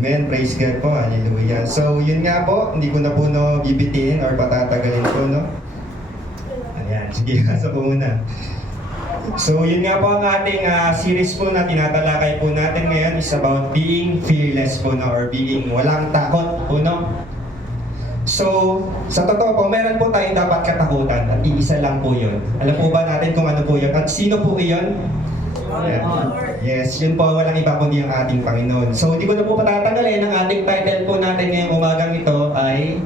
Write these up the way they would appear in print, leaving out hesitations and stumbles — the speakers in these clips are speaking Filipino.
Amen. Praise God po. Hallelujah. So, yun nga po. Hindi ko na po bibitiin or patatagalin po, no? Ayan. Sige, kasa po muna. So, yun nga po ang ating series po na tinatalakay po natin ngayon is about being fearless po, no? Or being walang takot po, no? So, sa totoo po, meron po tayong dapat katakutan at iisa lang po yun. Alam po ba natin kung ano po yun? At sino po iyon? Yes, yun po, walang iba kundi ang ating Panginoon. So, hindi ko na po patatagalin. Ang ating title po natin ngayong umagang ito ay,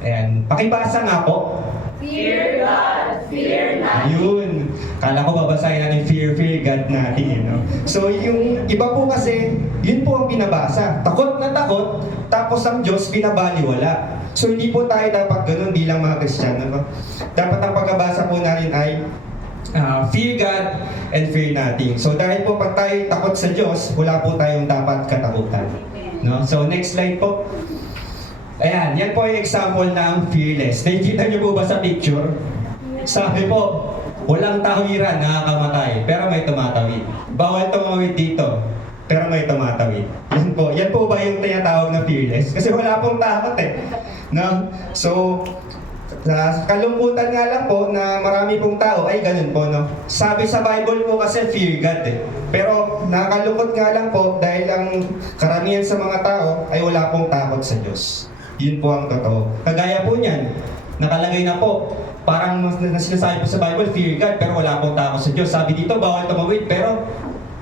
ayan, pakibasa nga po. Fear God, fear not. Ayun. Kala ko babasahin natin fear God natin. No? So, yung iba po kasi, yun po ang binabasa. Takot na takot, tapos ang Diyos binabaliwala. So, hindi po tayo dapat ganun bilang mga Kristiyano. No? Dapat ang pagkabasa po natin ay fear God and fear nothing. So dahil po pag tayo takot sa Diyos, wala po tayong dapat katakutan. No? So next slide po. Ayan, yan po yung example ng fearless. Nakikita niyo po ba sa picture? Sabi po, walang tawiran nakakamatay, pero may tumatawid. Bawal tumawid dito, pero may tumatawid. Yan po ba yung tinatawag na fearless? Kasi wala pong takot eh. No? So, sa kalungkutan nga lang po na marami pong tao ay ganun po, no? Sabi sa Bible po kasi fear God eh. Pero nakakalungkot nga lang po dahil ang karamihan sa mga tao ay wala pong takot sa Diyos. Yun po ang totoo. Kagaya po niyan, nakalagay na po, parang sinasabi po sa Bible, fear God, pero wala pong takot sa Diyos. Sabi dito, bawal tumawid, pero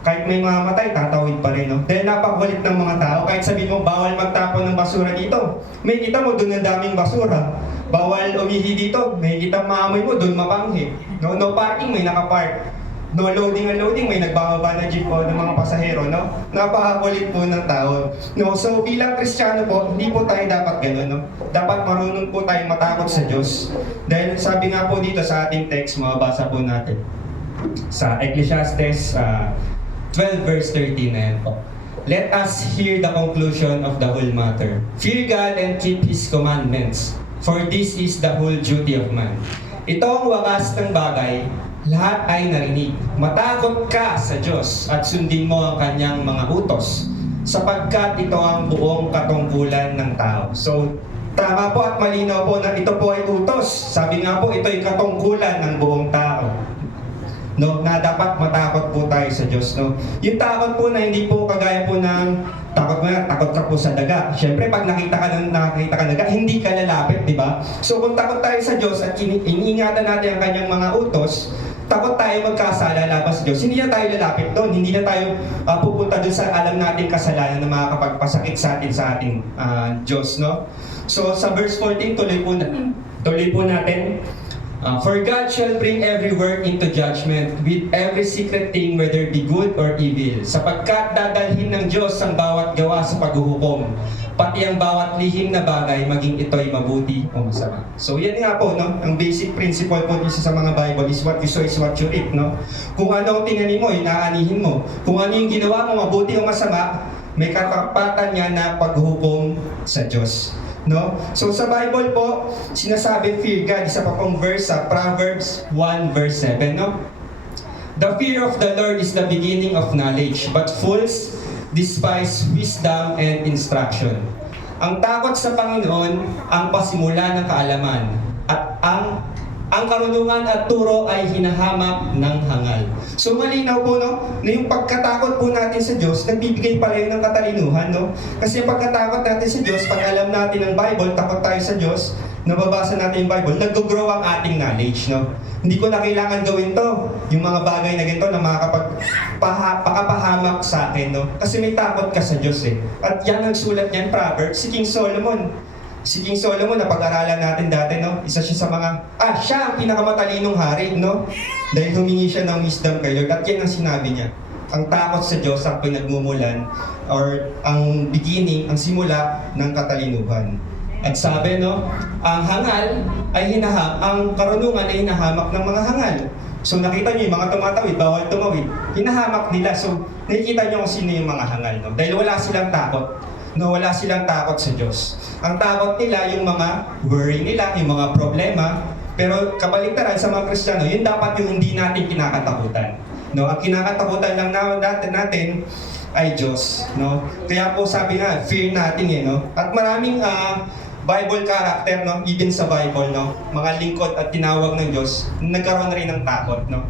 kahit may mamatay, tatawid pa rin, no? Dahil napakakulit ng mga tao, kahit sabihin mo, bawal magtapon ng basura dito. May kita mo, doon ang daming basura. Bawal umihi dito, may kita maamoy mo, doon mapanghi. No parking, may nakapark. No loading and loading, may nagbababa na jeep po ng mga pasahero, no? Napakakulit po ng tao. No, so bilang Kristiyano po, hindi po tayo dapat gano'n, no? Dapat marunong po tayo matakot sa Diyos. Dahil sabi nga po dito sa ating text, mababasa po natin. Sa Ecclesiastes 12 verse 13 na yan po. Let us hear the conclusion of the whole matter. Fear God and keep His commandments, for this is the whole duty of man. Ito ang wakas ng bagay, lahat ay narinig. Matakot ka sa Diyos at sundin mo ang kanyang mga utos, sapagkat ito ang buong katungkulan ng tao. So, tama po at malinaw po na ito po ay utos. Sabi nga po, ito ay katungkulan ng buong tao. No, na dapat matakot po tayo sa Diyos, no. Yung takot po na hindi po kagaya po ng takot ka po sa daga. Siyempre pag nakita ka ng daga, hindi ka lalapit, di ba? So kung takot tayo sa Diyos at iniingatan natin ang kanyang mga utos, takot tayo magkasala laban sa Diyos. Hindi na tayo lalapit doon, hindi na tayo pupunta doon sa alam nating kasalanan na makakapagpasakit sa ating Diyos, no. So sa verse 14, tuloy po natin. For God shall bring every work into judgment with every secret thing, whether be good or evil. Sapagkat dadalhin ng Diyos ang bawat gawa sa paghuhukom, pati ang bawat lihim na bagay, maging ito'y mabuti o masama. So yan nga po, no? Ang basic principle po sa mga Bible is what you sow is what you reap, no? Kung ano ang tinanim mo, inaanihin mo. Kung ano yung ginawa mo, mabuti o masama, may katapatan niya na paghuhukom sa Diyos. No? So sa Bible po, sinasabi fear God, isa pa pong verse sa Proverbs 1 verse 7, no? The fear of the Lord is the beginning of knowledge, but fools despise wisdom and instruction. Ang takot sa Panginoon ang pasimula ng kaalaman, at ang karunungan at turo ay hinahamak ng hangal. So malinaw po, no, na yung pagkatakot po natin sa Diyos, nagbibigay pala yun ng katalinuhan, no? Kasi yung pagkatakot natin sa Diyos, pag alam natin ang Bible, takot tayo sa Diyos, nababasa natin yung Bible, nag-grow ang ating knowledge, no? Hindi ko na kailangan gawin to, yung mga bagay na ganito na makakapagpahamak sa akin, no? Kasi may takot ka sa Diyos, eh. At yan ang sulat niyan, Proverbs, si King Solomon. Si King Solomon, napag-aralan natin dati, no? Isa siya sa mga, siya ang pinakamatalinong hari, no? Dahil humingi siya ng wisdom kay Lord. At yan ang sinabi niya. Ang takot sa Diyos ang pinagmumulan or ang beginning, ang simula ng katalinuhan. At sabi, no? Ang hangal ay ang karunungan ay hinahamak ng mga hangal. So nakita niyo yung mga tumatawid, bawal tumawid. Hinahamak nila. So nakikita niyo kung sino yung mga hangal, no? Dahil wala silang takot. No, wala silang takot sa Diyos. Ang takot nila, yung mga worry nila, yung mga problema. Pero kabaligtaran sa mga Kristiyano, yun dapat yung hindi natin kinakatakutan. No, ang kinakatakutan lang natin ay Diyos, no? Kaya po sabi nga, fear natin eh, no? At maraming Bible character, no? Even sa Bible, no? Mga lingkod at tinawag ng Diyos, nagkaroon na rin ng takot, no?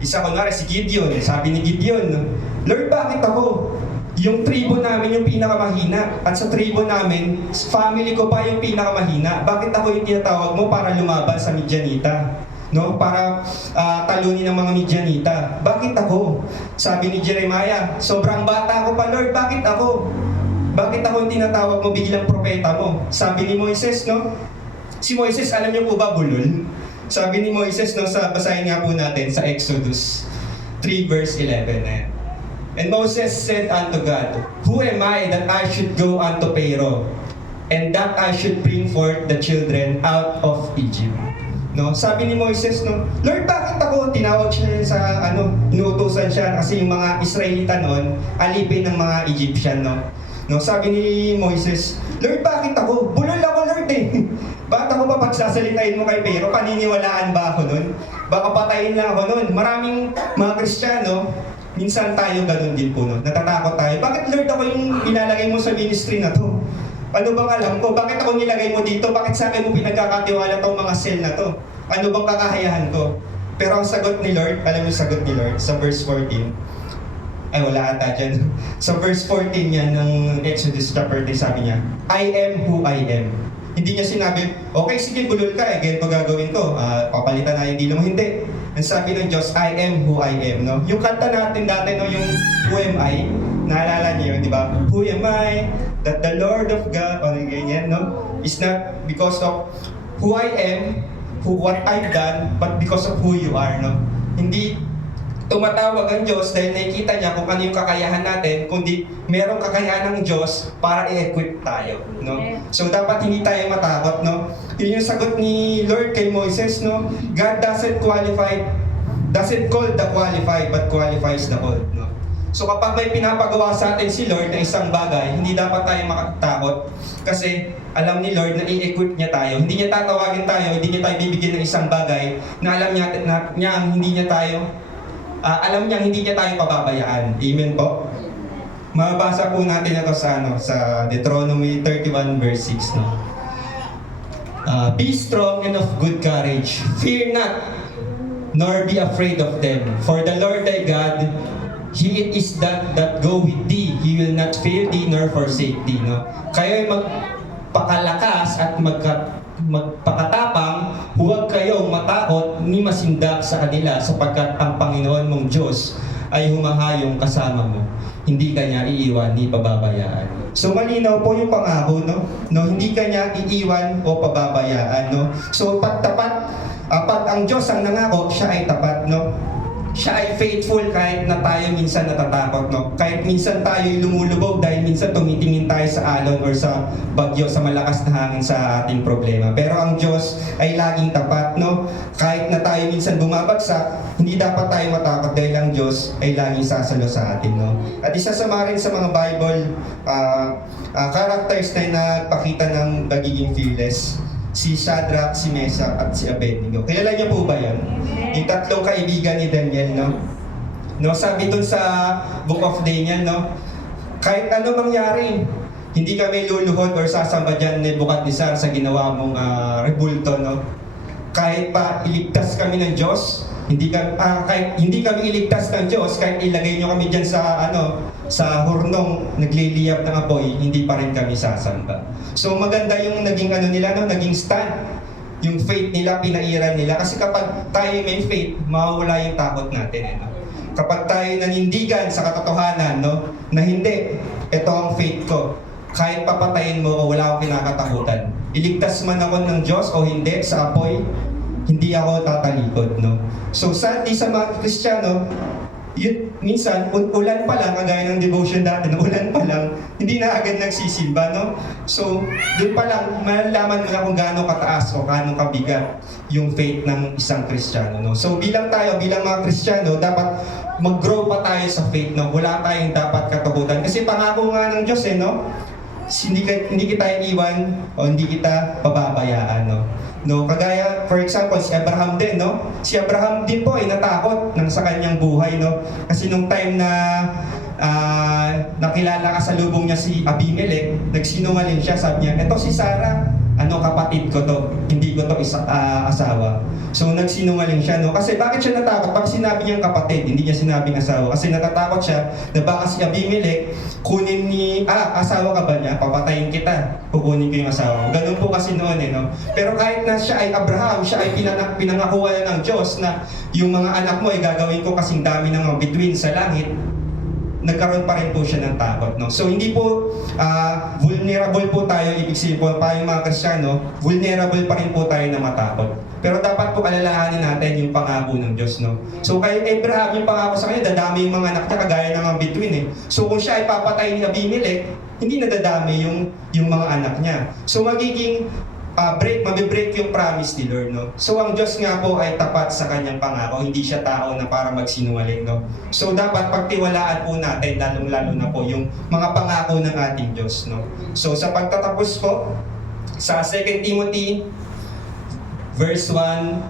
Isa kunwari si Gideon, sabi ni Gideon, no? Lord, bakit ako? Yung tribo namin yung pinakamahina. At sa tribo namin, family ko pa yung pinakamahina. Bakit ako yung tinatawag mo para lumaban sa Midianita? No? Para talunin ng mga Midianita. Bakit ako? Sabi ni Jeremiah, sobrang bata ko pa, Lord, bakit ako? Bakit ako yung tinatawag mo biglang propeta mo? Sabi ni Moises, no? Si Moises, alam niyo po ba, bulol? Sabi ni Moises, no, basahin nga po natin sa Exodus 3 verse 11. And Moses said unto God, Who am I that I should go unto Pharaoh, and that I should bring forth the children out of Egypt? No, sabi ni Moises, no, Lord, bakit ako? Tinawag siya sa inuutosan siya kasi yung mga Israelita noon, alipin ng mga Egyptian, no. No, sabi ni Moises, Lord, bakit ako? Bulol ako, Lord eh. Bakit ako pa pagsasalitain mo kay Pharaoh? Paniniwalaan ba ako nun? Baka patayin lang ako nun. Maraming mga Kristiyano, minsan tayo ganun din po, no? Natatakot tayo. Bakit, Lord, ako yung ilalagay mo sa ministry na to? Ano bang alam ko? Bakit ako nilagay mo dito? Bakit sa akin mo pinagkakatiwala tong mga cell na to? Ano bang kakayahan ko? Pero ang sagot ni Lord, alam mo yung sagot ni Lord sa verse 14? Ay, wala ata dyan. Sa verse 14 yan ng Exodus chapter 3, sabi niya, I am who I am. Hindi niya sinabi, okay, sige, bulol ka, ganito gagawin ko. Papalitan na yung dilo mo. Hindi. Ang sabi ng Diyos, I am who I am, no? Yung kanta natin dati, no, yung Who am I? Naalala niyo yun, di ba? Who am I? That the Lord of God, o ganyan, no? Is not because of who I am, what I've done, but because of who you are, no? Hindi tumatawag ang Diyos dahil nakikita niya kung ano yung kakayahan natin, kundi merong kakayahan ng Diyos para i-equip tayo, no? So dapat hindi tayo matakot, no? Yun yung sagot ni Lord kay Moises, no? God doesn't call the qualified, but qualifies the called, no? So kapag may pinapagawa sa atin si Lord na isang bagay, hindi dapat tayo makatakot kasi alam ni Lord na i-equip niya tayo. Hindi niya tatawagin tayo, hindi niya tayo bibigyan ng isang bagay na alam niya hindi niya tayo alam niya hindi niya tayo pababayaan. Amen po? Mabasa po natin ito sa Deuteronomy 31 verse 6. No? Be strong and of good courage. Fear not, nor be afraid of them. For the Lord thy God, He it is that go with thee. He will not fail thee nor forsake thee. No? Kayo'y magpakalakas at magpakatapang, huwag kayong matakot ni masindak sa kanila sapagkat ang Panginoon mong Diyos ay humahayong kasama mo. Hindi kanya iiwan ni pababayaan. So malinaw po yung pangako, no? Hindi kanya iiwan o pababayaan, no? So pag ang Diyos ang nangako, siya ay tapat, no? Siya ay faithful kahit na tayo minsan natatakot, no? Kahit minsan tayo lumulubog dahil minsan tumitingin tayo sa alon or sa bagyo, sa malakas na hangin sa ating problema. Pero ang Diyos ay laging tapat, no? Kahit na tayo minsan bumabagsak, hindi dapat tayo matakot dahil ang Diyos ay laging sasalo sa atin, no? At isa sa rin sa mga Bible characters na nagpakita ng pagiging fearless, si Shadrach, si Meshach, at si Abednego. Kilala niyo po ba yan? Yung tatlong kaibigan ni Daniel, no? No, sabi dun sa Book of Daniel, no? Kahit ano mangyari, hindi kami luluhod or sasamba dyan ni Nebukadnezar sa ginawa mong rebulto, no? Kahit pa iligtas kami ng Diyos, kahit hindi kami iligtas ng Diyos, kahit ilagay nyo kami dyan sa sa hurnong nagliliyab ng apoy, hindi pa rin kami sasamba. So maganda yung naging nila, no? Naging stand. Yung faith nila, pinairan nila. Kasi kapag tayo may faith, mawawala yung takot natin. No? Kapag tayo nanindigan sa katotohanan, no? Na hindi, ito ang faith ko. Kahit papatayin mo ko, wala akong kinakatakutan. Iligtas man ako ng Diyos o hindi sa apoy, hindi ako tatalikod. No? So sadly sa mga Kristiyano, yun, minsan, ulan pa lang, kagaya ng devotion dati, ulan pa lang, hindi na agad nagsisimba, no? So, doon pa lang, malalaman mo na kung gaano kataas o gaano kabigat yung faith ng isang Kristiyano, no? So, bilang mga Kristiyano, dapat mag-grow pa tayo sa faith, no? Wala tayong dapat katakutan. Kasi pangako nga ng Diyos, no? Hindi kita iiwan o hindi kita pababayaan, no? No, kagaya, for example, si Abraham din, no? Si Abraham din po ay natakot sa kanyang buhay, no? Kasi nung time na nakilala ka sa lubong niya si Abimelech, nagsinungaling siya, sabi niya, eto si Sarah, kapatid ko to, hindi ko to asawa. So nagsinungaling siya, no? Kasi bakit siya natakot? Bakit sinabi niyang kapatid, hindi niya sinabing asawa? Kasi natatakot siya na baka si Abimelech kunin ni, asawa ka ba niya? Papatayin kita, kukunin ko yung asawa mo. Ganun po kasi noon no? Pero kahit na siya ay Abraham, siya ay pinangakuha ng Diyos na yung mga anak mo ay gagawin ko kasing dami ng mga bituin sa langit, nagkaroon pa rin po siya ng takot, no? So hindi po vulnerable po tayo, ibig sabihin po tayong mga Kristiyano, vulnerable pa rin po tayo na matakot. Pero dapat po alalahanin natin yung pangako ng Diyos, no? So kay Abraham, yung pangako sa kanya, dadami yung mga anak niya kagaya ng mga bituin So kung siya ay papatay ni Abimelech, hindi nadadami yung mga anak niya. So magiging mabibreak yung promise ni Lord, no? So ang Diyos nga po ay tapat sa kanyang pangako, hindi siya tao na para magsinungaling, no? So dapat pagtiwalaan po natin, lalong-lalo na po yung mga pangako ng ating Diyos, no? So sa pagtatapos po, sa 2 Timothy verse 1,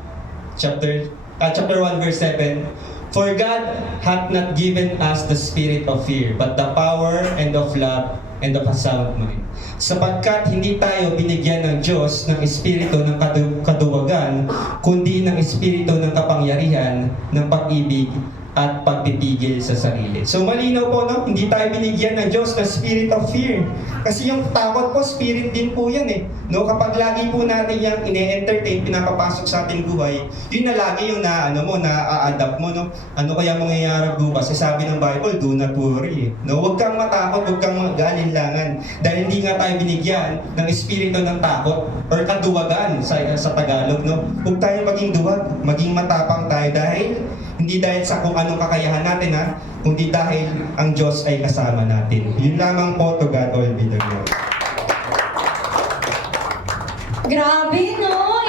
chapter 1 verse 7, For God hath not given us the spirit of fear, but the power and of love and of a sound mind. Sapagkat hindi tayo binigyan ng Diyos ng espiritu ng kaduwagan, kundi ng espiritu ng kapangyarihan, ng pag-ibig at pagpipigil sa sarili. So malinaw po, no? Hindi tayo binigyan ng Diyos ng spirit of fear. Kasi yung takot po, spirit din po yan No? Kapag lagi po natin yung ine-entertain, pinapapasok sa ating buhay, yun na lagi yung na-adapt mo, no? Ano kaya mangyayari bukas? Sabi ng Bible, do not worry. No? Huwag kang matakot, huwag kang mag-alinlangan. Dahil hindi nga tayo binigyan ng espiritu ng takot or kaduwagan sa Tagalog, no? Huwag tayo maging duwag, maging matapang tayo hindi dahil sa kung anong kakayahan natin kundi dahil ang Diyos ay kasama natin. Yun lamang po, to God all be the glory. Grabe, no?